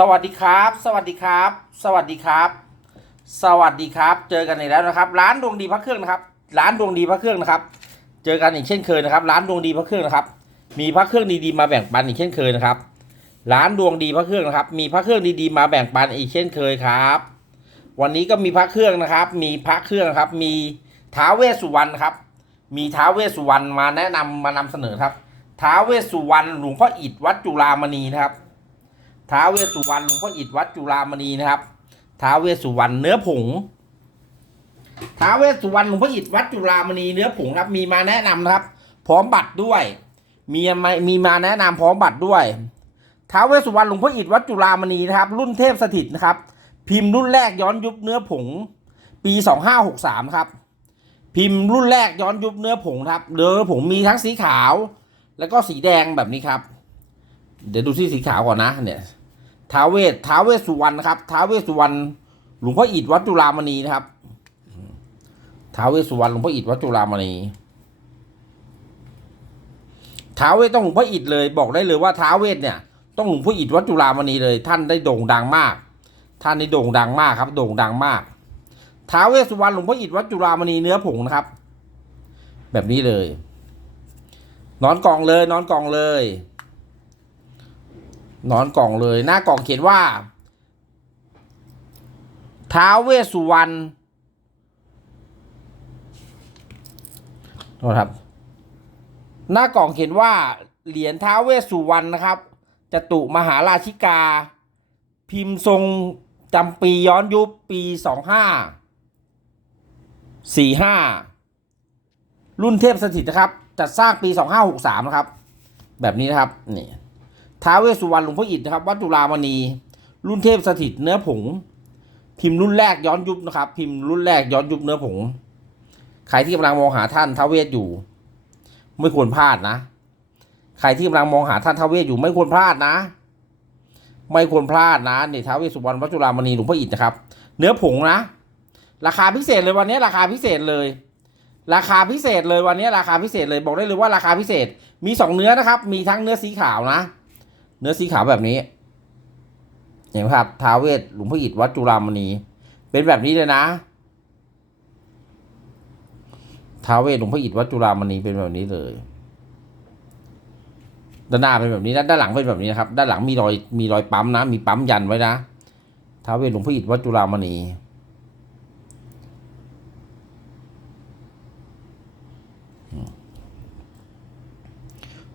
สวัสดีครับ สวัสดีครับ สวัสดีครับ สวัสดีครับ เจอกันอีกแล้วนะครับ ร้านดวงดีพระเครื่องนะครับ ร้านดวงดีพระเครื่องนะครับ เจอกันอีกเช่นเคยนะครับ ร้านดวงดีพระเครื่องนะครับ มีพระเครื่องดีๆมาแบ่งปันอีกเช่นเคยนะครับ ร้านดวงดีพระเครื่องนะครับ มีพระเครื่องดีๆมาแบ่งปันอีกเช่นเคยครับ วันนี้ก็มีพระเครื่องนะครับ มีพระเครื่องครับ มีท้าเวสุวรรณครับ มีท้าเวสุวรรณมาแนะนำมานำเสนอครับท้าเวสสุวรรณหลวงพ่ออิฐวัดจุฬามณีนะครับ ท้าเวสุวรรณหลวงพ่ออิฐวัดจุฬามณีนะครับท้าเวสุวรรณเนื้อผงท้าเวสุวรรณหลวงพ่ออิฐวัดจุฬามณีเนื้อผงครับ มีมาแนะนำนะครับ พร้อมบัตรด้วย มีมามีมาแนะนำพร้อมบัตรด้วยท้าเวสุวรรณหลวงพ่ออิฐวัดจุฬามณีนะครับ รุ่นเทพสถิตนะครับ พิมพ์รุ่นแรกย้อนยุบเนื้อผง ปีสองห้าหกสามครับ พิมพ์รุ่นแรกย้อนยุบเนื้อผงครับเนื้อผงมีทั้งสีขาว แล้วก็สีแดงแบบนี้ครับ เดี๋ยวดูที่สีขาวก่อนนะเนี่ย ท้าเวสท้าเวสสุวรรณครับท้าเวสสุวรรณหลวงพ่ออิฐวัดจุฬามณีนะครับท้าเวสสุวรรณหลวงพ่ออิฐวัดจุฬามณีท้าเวสต้องหลวงพ่ออิฐเลย บอกได้เลยว่าท้าเวสเนี่ย ต้องหลวงพ่ออิฐวัดจุฬามณีเลย ท่านได้โด่งดังมาก ท่านได้โด่งดังมากครับ โด่งดังมากท้าเวสสุวรรณหลวงพ่ออิฐวัดจุฬามณีเนื้อผงนะครับ แบบนี้เลย นอนกองเลย นอนกองเลย นอนกล่องเลย หน้ากล่องเขียนว่าท้าวเวสสุวรรณโทษครับ หน้ากล่องเขียนว่า เหรียญท้าวเวสสุวรรณนะครับจตุมหาราชิกา พิมพ์ทรงจำปีย้อนยุคปีสองห้าสี่ห้ารุ่นเทพสถิตนะครับ จัดสร้างปีสองห้าหกสามนะครับ แบบนี้นะครับ นี่ ท้าวเวสสุวรรณหลวงพ่ออิฐนะครับวัดจุฬามณี รุ่นเทพสถิตเนื้อผง พิมพ์รุ่นแรกย้อนยุบนะครับ พิมพ์รุ่นแรกย้อนยุบเนื้อผงใครที่กำลังมองหาท่านท้าวเวสอยู่ ไม่ควรพลาดนะ ใครที่กำลังมองหาท่านท้าวเวสอยู่ ไม่ควรพลาดนะ ไม่ควรพลาดนะนี่ท้าวเวสสุวรรณวัดจุฬามณีหลวงพ่ออิฐนะครับ เนื้อผงนะ ราคาพิเศษเลยวันนี้ราคาพิเศษเลยราคาพิเศษเลยวันนี้ราคาพิเศษเลยบอกได้เลยว่าราคาพิเศษมีสองเนื้อนะครับ มีทั้งเนื้อสีขาวนะ เนื้อสีขาวแบบนี้ เห็นไหมครับท้าเวสหลวงพ่ออิฐวัดจุฬามณี เป็นแบบนี้เลยนะท้าเวสหลวงพ่ออิฐวัดจุฬามณีเป็นแบบนี้เลย ด้านหน้าเป็นแบบนี้นะด้านหลังเป็นแบบนี้นะครับ ด้านหลังมีรอยมีรอยปั๊มนะ มีปั๊มยันไว้นะท้าเวสหลวงพ่ออิฐวัดจุฬามณี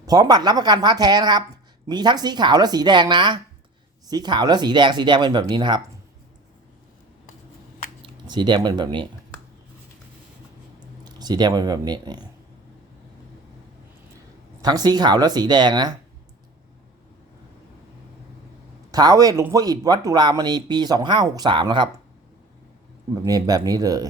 พร้อมบัตรรับประกันพระแท้นะครับ มีทั้งสีขาวและสีแดงนะ สีขาวและสีแดง สีแดงเป็นแบบนี้นะครับ สีแดงเป็นแบบนี้ สีแดงเป็นแบบนี้ ทั้งสีขาวและสีแดงนะท้าเวสหลวงพ่ออิฐวัดจุฬามณีปีสองห้าหกสามนะครับ แบบนี้แบบนี้เลย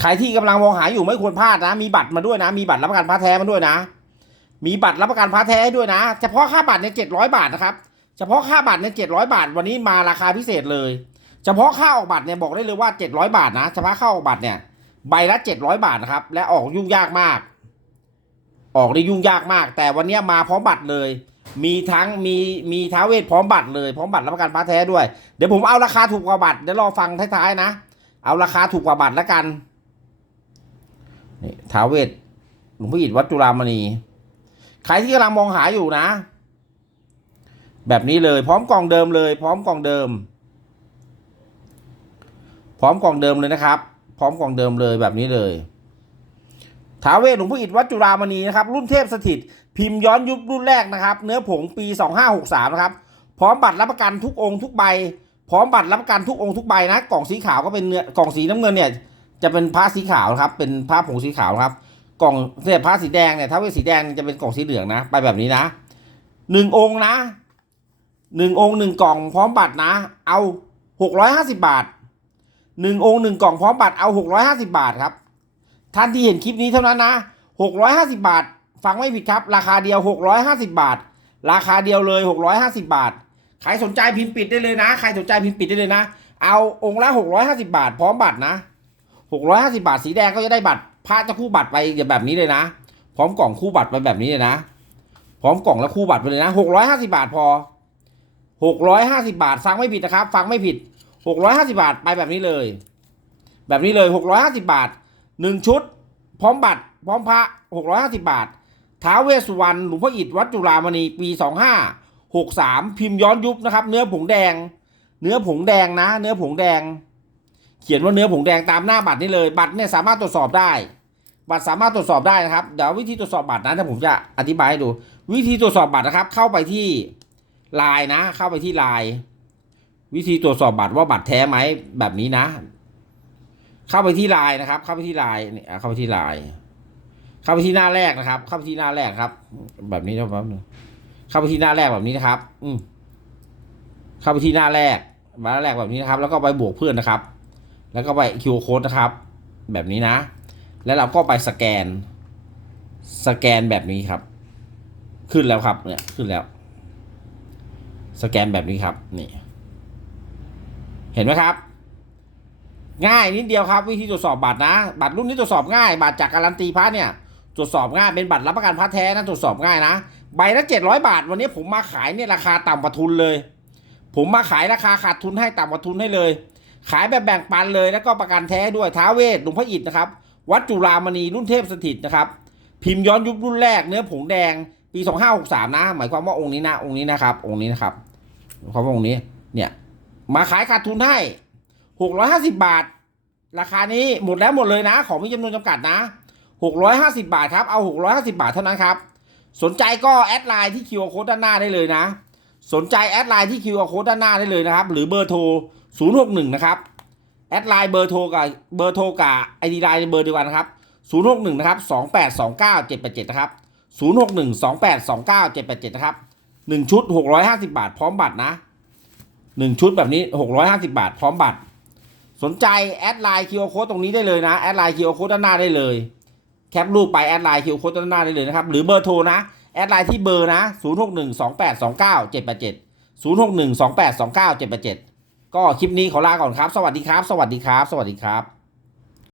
ใครที่กำลังมองหาอยู่ไม่ควรพลาดนะ มีบัตรมาด้วยนะ มีบัตรรับประกันพระแท้มาด้วยนะ มีบัตรรับประกันพระแท้ให้ด้วยนะ เฉพาะค่าบัตรเนี่ยเจ็ดร้อยบาทนะครับเฉพาะค่าบัตรเนี่ยเจ็ดร้อยบาท วันนี้มาราคาพิเศษเลย เฉพาะค่าออกบัตรเนี่ยบอกได้เลยว่าเจ็ดร้อยบาทนะเฉพาะค่าออกบัตรเนี่ยใบละเจ็ดร้อยบาทนะครับ และออกยุ่งยากมาก ออกได้ยุ่งยากมาก แต่วันนี้มาพร้อมบัตรเลย มีทั้งมีมีท้าเวทพร้อมบัตรเลยพร้อมบัตรรับประกันพระแท้ด้วย เดี๋ยวผมเอาราคาถูกกว่าบัตรเดี๋ยวรอฟังท้ายๆนะ เอาราคาถูกกว่าบัตรแล้วกัน นี่ท้าวเวทหลวงพ่ออิฐวัดจุฬามณี ใครที่กำลังมองหาอยู่นะ แบบนี้เลย พร้อมกล่องเดิมเลย พร้อมกล่องเดิม พร้อมกล่องเดิมเลยนะครับ พร้อมกล่องเดิมเลยแบบนี้เลยท้าวเวทหลวงพ่ออิฐวัดจุฬามณีนะครับ รุ่นเทพสถิต พิมพ์ย้อนยุครุ่นแรกนะครับ เนื้อผงปี 2563 นะครับ พร้อมบัตรรับประกันทุกองค์ทุกใบ พร้อมบัตรรับประกันทุกองค์ทุกใบนะ กล่องสีขาวก็เป็นเนื้อกล่องสีน้ำเงินเนี่ย จะเป็นผ้าสีขาวครับ เป็นผ้าผงสีขาวครับ กล่องเนี่ยผ้าสีแดงเนี่ยถ้าเป็นสีแดงจะเป็นกล่องสีเหลืองนะ ไปแบบนี้นะหนึ่งองค์นะหนึ่งองค์หนึ่งกล่องพร้อมบัตรนะ เอาหกร้อยห้าสิบาทหนึ่งองค์หนึ่งกล่องพร้อมบัตรเอาหกร้อยห้าสิบาทครับท่านที่เห็นคลิปนี้เท่านั้นนะหกร้อยห้าสิบาท ฟังไม่ผิดครับ ราคาเดียวหกร้อยห้าสิบาท ราคาเดียวเลยหกร้อยห้าสิบาทใครสนใจพิมพ์ปิดได้เลยนะ ใครสนใจพิมพ์ปิดได้เลยนะ เอาองค์ละหกร้อยห้าสิบาท พร้อมบัตรนะ หกร้อยห้าสิบาทสีแดงก็จะได้บัตรพระจะคู่บัตรไปแบบนี้เลยนะ พร้อมกล่องคู่บัตรไปแบบนี้เลยนะ พร้อมกล่องและคู่บัตรไปเลยนะหกร้อยห้าสิบาทพอหกร้อยห้าสิบาทฟังไม่ผิดนะครับ ฟังไม่ผิดหกร้อยห้าสิบาทไปแบบนี้เลย แบบนี้เลยหกร้อยห้าสิบาทหนึ่งชุด พร้อมบัตร พร้อมพระหกร้อยห้าสิบาทท้าเวสสุวรรณหลวงพ่ออิฐวัดจุฬามณีปีสองห้าหกสามพิมพ์ย้อนยุคนะครับ เนื้อผงแดง เนื้อผงแดงนะ เนื้อผงแดง เขียนว่าเนื้อผงแดงตามหน้าบัตรนี่เลย บัตรเนี่ยสามารถตรวจสอบได้ บัตรสามารถตรวจสอบได้นะครับเดี๋ยววิธีตรวจสอบบัตรนะถ้าผมจะอธิบายให้ดู วิธีตรวจสอบบัตรนะครับ เข้าไปที่ไลน์นะ เข้าไปที่ไลน์วิธีตรวจสอบบัตรว่าบัตรแท้ไหมแบบนี้นะ เข้าไปที่ไลน์นะครับ เข้าไปที่ไลน์เนี่ยเข้าไปที่ไลน์เข้าไปที่หน้าแรกนะครับ เข้าไปที่หน้าแรกครับ แบบนี้นะครับเข้าไปที่หน้าแรกแบบนี้นะครับ อืมเข้าไปที่หน้าแรกหน้าแรกแบบนี้นะครับ แล้วก็ไปบวกเพื่อนนะครับ แล้วก็ไปคิวโค้ดนะครับ แบบนี้นะ แล้วเราก็ไปสแกน สแกนแบบนี้ครับ ขึ้นแล้วครับเนี่ยขึ้นแล้ว สแกนแบบนี้ครับนี่เห็นไหมครับ ง่ายนิดเดียวครับ วิธีตรวจสอบบัตรนะ บัตรรุ่นนี้ตรวจสอบง่ายบัตรจากการันตีพระเนี่ยตรวจสอบง่ายเป็นบัตรรับประกันพระแท้นะตรวจสอบง่ายนะใบละเจ็ดร้อยบาท วันนี้ผมมาขายเนี่ยราคาต่ำกว่าทุนเลย ผมมาขายราคาขาดทุนให้ต่ำกว่าทุนให้เลย ขายแบบแบ่งปันเลยแล้วก็ประกันแท้ด้วยท้าเวสหลวงพ่ออิฐนะครับ วัดจุฬามณีรุ่นเทพสถิตนะครับ พิมพ์ย้อนยุครุ่นแรกเนื้อผงแดงปี 2563 นะ หมายความว่าองค์นี้นะองค์นี้นะครับ องค์นี้นะครับหมายความว่าองค์นี้เนี่ยมาขายขาดทุนให้ 650 บาท ราคานี้หมดแล้วหมดเลยนะ ของมีจำนวนจำกัดนะ 650 บาทครับเอา 650 บาทเท่านั้นครับสนใจก็แอดไลน์ที่คิวโค้ดด้านหน้าได้เลยนะ สนใจแอดไลน์ที่คิวโค้ดด้านหน้าได้เลยนะครับ หรือเบอร์โทร ศูนย์หกหนึ่งนะครับแอดไลน์เบอร์โทรกับเบอร์โทรกับไอดีไลน์เบอร์เดียวกันครับศูนย์หกหนึ่งนะครับสองแปดสองเก้าเจ็ดแปดเจ็ดนะครับศูนย์หกหนึ่งสองแปดสองเก้าเจ็ดแปดเจ็ดนะครับหนึ่งชุดหกร้อยห้าสิบาท พร้อมบัตรนะหนึ่งชุดแบบนี้หกร้อยห้าสิบาท พร้อมบัตร สนใจแอดไลน์คิวโค้ดตรงนี้ได้เลยนะแอดไลน์คิวโค้ดด้านหน้าได้เลยแคปรูปไปแอดไลน์คิวโค้ดด้านหน้าได้เลยนะครับหรือเบอร์โทรนะแอดไลน์ที่เบอร์นะศูน0 6 1 2 8 2 9 7 8 7 0 6 1 2 8 2 9 7 8 7 ก็คลิปนี้ขอลาก่อนครับ สวัสดีครับ สวัสดีครับ สวัสดีครับ